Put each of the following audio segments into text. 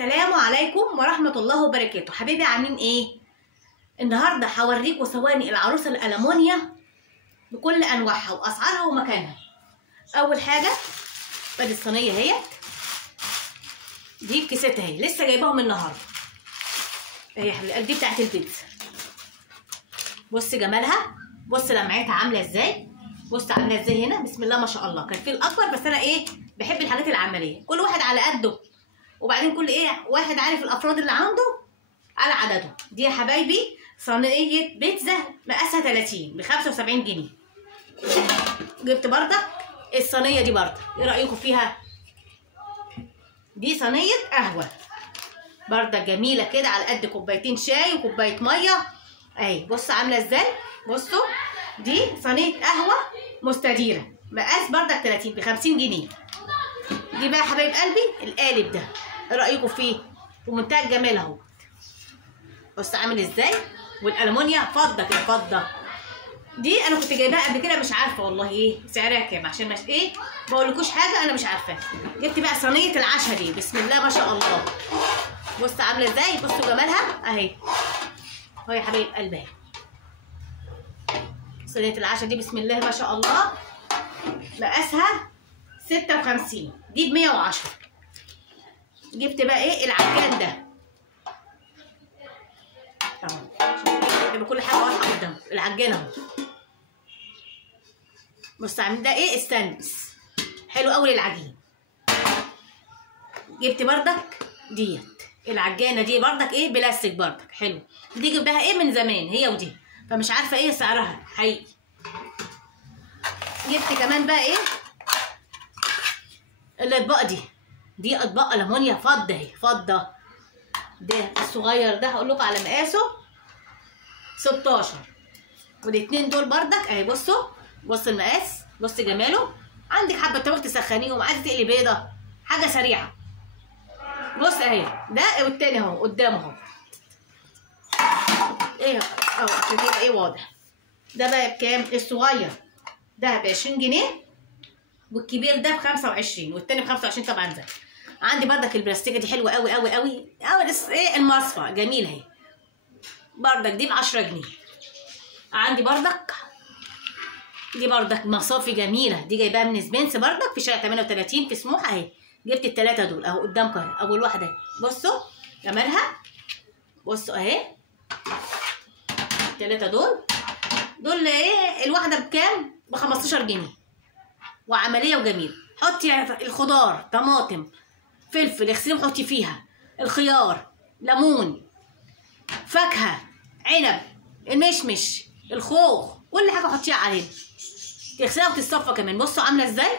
السلام عليكم ورحمة الله وبركاته. حبيبي عاملين ايه؟ النهارده هوريكم صواني العروسة الألمونيا بكل أنواعها وأسعارها ومكانها. أول حاجة ادي الصينية اهيت، دي كيستها اهي لسه جايباهم النهارده اهي يا حبيبي، دي بتاعت البيتزا. بص جمالها، بص لمعتها عاملة ازاي، بص عاملة ازاي هنا، بسم الله ما شاء الله. كان في الأكبر بس أنا ايه بحب الحاجات العملية، كل واحد على قده، وبعدين كل ايه واحد عارف الافراد اللي عنده على عدده. دي يا حبايبي صينيه بيتزا مقاسها 30 ب 75 جنيه. جبت بردك الصينيه دي بردك، ايه رايكم فيها؟ دي صينيه قهوه بردك جميله كده، على قد كوبايتين شاي وكوبايه ميه اهي. بص عامله ازاي، بصوا دي صينيه قهوه مستديره مقاس بردك 30 ب 50 جنيه. دي بقى يا حبايب قلبي القالب ده، ايه رايكم فيه؟ ومنتهى الجمال اهو. بص عامل ازاي، والالمونيا فضه كده فضه. دي انا كنت جايباها قبل كده، مش عارفه والله ايه سعرها كام، عشان مش ايه ما اقولكوش حاجه انا مش عارفاها. جبت بقى صينيه العشاء دي، بسم الله ما شاء الله. بص عامله ازاي، بصوا جمالها اهي اهو يا حبايب قلبي اهي. صينيه العشاء دي بسم الله ما شاء الله مقاسها 56، دي ب 110. جبت بقى ايه العجان ده اهو، يبقى كل حاجه واضحه قدامكم. العجان اهو، بص عامل ده ايه استانلس حلو قوي للعجين. جبت بردك ديت العجانه دي بردك ايه بلاستيك بردك حلو، دي جبتها ايه من زمان هي ودي، فمش عارفه ايه سعرها حقيقي. جبت كمان بقى ايه الاطباق دي اطباق المونيا فضه اهي فضه. ده الصغير ده هقول لكم على مقاسه 16، والاثنين دول بردك اهي. بصوا بص المقاس، بص جماله. عندك حبه تمر تسخنيهم، عايزه تقلي بيضه حاجه سريعه، بص اهي. ده والتاني اهو قدامه اهو ايه اهو عشان يبقى ايه واضح. ده بقى بكام؟ الصغير ده ب 20 جنيه، والكبير ده ب 25، والتاني ب 25 طبعا. زي عندي بردك البلاستيكه دي حلوه قوي قوي قوي قوي، ايه المصفى جميله اهي بردك، دي ب 10 جنيه. عندي بردك دي بردك مصافي جميله، دي جايباها من سبنس بردك في شارع 38 في سموحه اهي. جبت الثلاثه دول اهو قدامكم اهي. اول واحده اهي بصوا جمالها، بصوا اهي الثلاثه دول ايه الواحده بكام؟ ب 15 جنيه، وعمليه وجميله. حطي الخضار طماطم فلفل اغسليهم حطي فيها، الخيار ليمون فاكهه عنب المشمش الخوخ كل حاجه حطيها عليها، تغسلها وتتصفى كمان. بصوا عامله ازاي،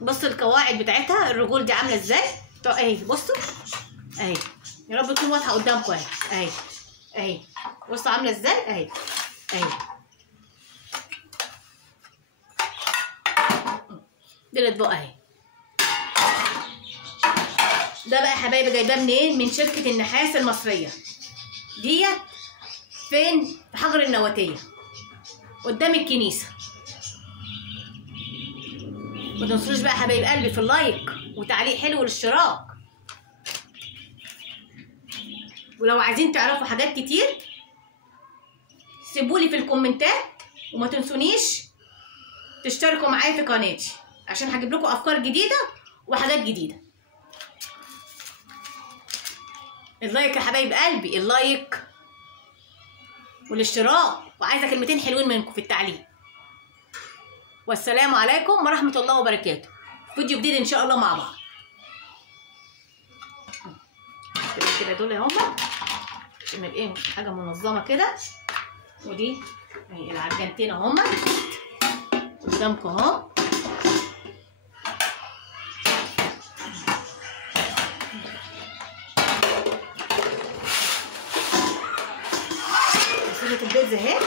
بصوا القواعد بتاعتها الرجول دي عامله ازاي اهي. بصوا اهي، يا رب تكون واضحه قدامكم اهي اهي اهي. بصوا عامله ازاي اهي اهي. دي الاطباق اهي. ده بقى يا حبايبي جايباه منين؟ من شركه النحاس المصريه ديت. فين؟ في حجر النواتيه قدام الكنيسه. ما تنسوش بقى حبايب قلبي في اللايك وتعليق حلو والاشتراك. ولو عايزين تعرفوا حاجات كتير سيبولي في الكومنتات، وما تنسونيش تشتركوا معايا في قناتي عشان هجيب لكم افكار جديده وحاجات جديده. اللايك يا حبايب قلبي، اللايك والاشتراك، وعايزه كلمتين حلوين منكم في التعليق. والسلام عليكم ورحمه الله وبركاته. فيديو جديد ان شاء الله مع بعض. كده دول هما عشان نبقى ايه حاجه منظمه كده. ودي اهي العجانتين هما قدامكم اهو. صينيه البيتزا اهي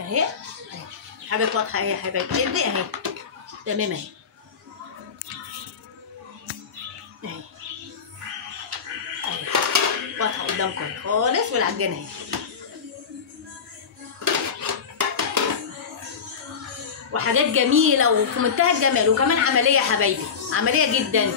اهي حاجه واضحه اهي يا حبايب قلبي اهي تمام اهي اهي اهي واضحه قدامكم خالص. والعجانه اهي وحاجات جميله وفي منتهى الجمال، وكمان عمليه يا حبايبي، عمليه جدا.